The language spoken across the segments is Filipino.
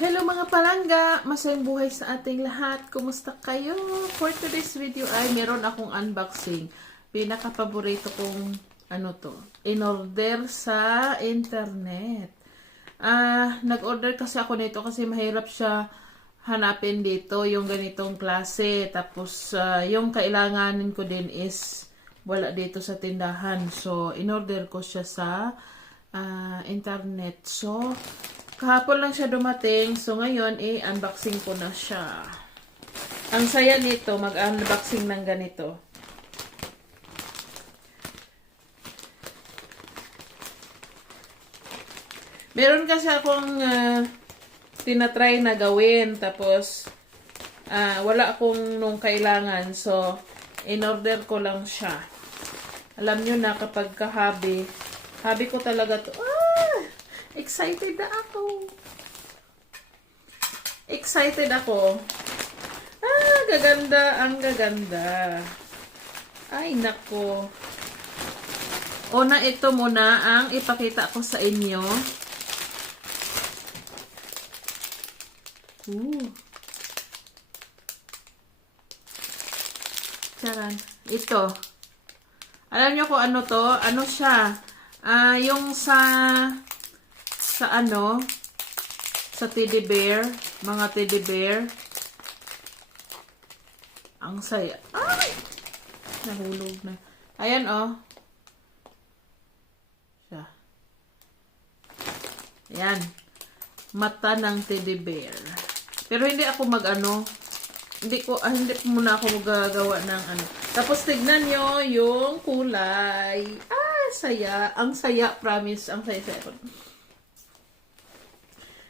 Hello mga palangga! Masayang buhay sa ating lahat. Kumusta kayo? For today's video ay meron akong unboxing. Pinaka-paborito kong in-order sa internet. Nag-order kasi ako nito kasi mahirap siya hanapin dito, yung ganitong klase. Tapos yung kailanganin ko din is wala dito sa tindahan. So, in-order ko siya sa internet. So, kahapon lang siya dumating. So, ngayon, unboxing ko na siya. Ang saya nito, mag-unboxing ng ganito. Meron kasi akong tinatry na gawin. Tapos, wala akong nung kailangan. So, in-order ko lang siya. Alam nyo na, kapag hobby ko talaga to. Excited na ako. Excited ako. Gaganda. Ang gaganda. Ay, nako. Una, ito muna ang ipakita ko sa inyo. Charan. Ito. Alam nyo kung ano to? Ano siya? Yung sa teddy bear, mga teddy bear. Ang saya. Ay! Nahulog na. Ayan, siya. Ayan. Mata ng teddy bear. Pero hindi ako hindi muna ako magagawa ng Tapos tignan nyo yung kulay. Saya. Ang saya, promise. Ang saya-saya ko.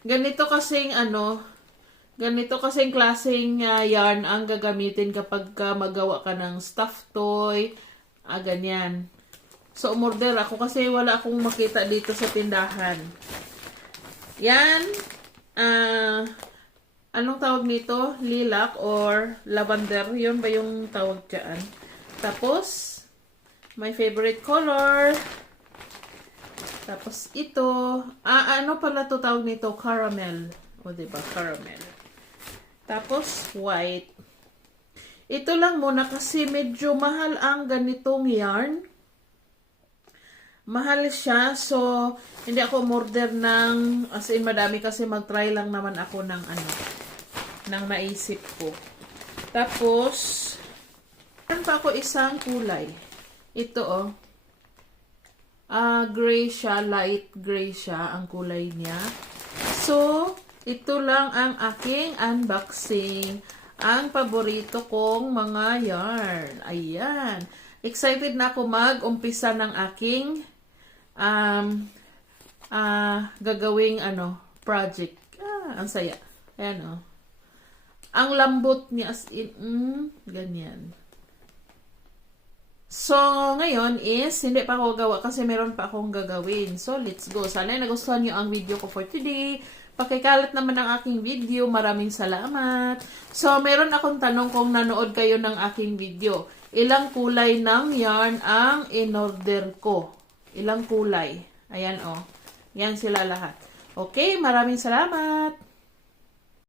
Ganito kasing klaseng yarn ang gagamitin kapag magawa ka ng stuffed toy, ganyan. So, umorder ako kasi wala akong makita dito sa tindahan. Yan, anong tawag nito? Lilac or lavender, yun ba yung tawag dyan? Tapos, my favorite color. Tapos ito, ano pala to tawag nito? Caramel. O diba? Caramel. Tapos white. Ito lang muna kasi medyo mahal ang ganitong yarn. Mahal siya. So, hindi ako order ng, as in madami kasi mag-try lang naman ako ng ng naisip ko. Tapos, meron pa ako isang kulay. Ito gray siya, light gray siya ang kulay niya. So, ito lang ang aking unboxing. Ang paborito kong mga yarn. Ayan. Excited na ako mag-umpisa ng aking gagawing project. Ang saya. Ayan Ang lambot niya as in, ganyan. So, ngayon is, hindi pa ako gawa kasi meron pa akong gagawin. So, let's go. Sana nagustuhan nyo ang video ko for today. Pakikalat naman ang aking video. Maraming salamat. So, meron akong tanong kung nanood kayo ng aking video. Ilang kulay ng yarn ang in-order ko? Ilang kulay? Ayan Yan sila lahat. Okay, maraming salamat.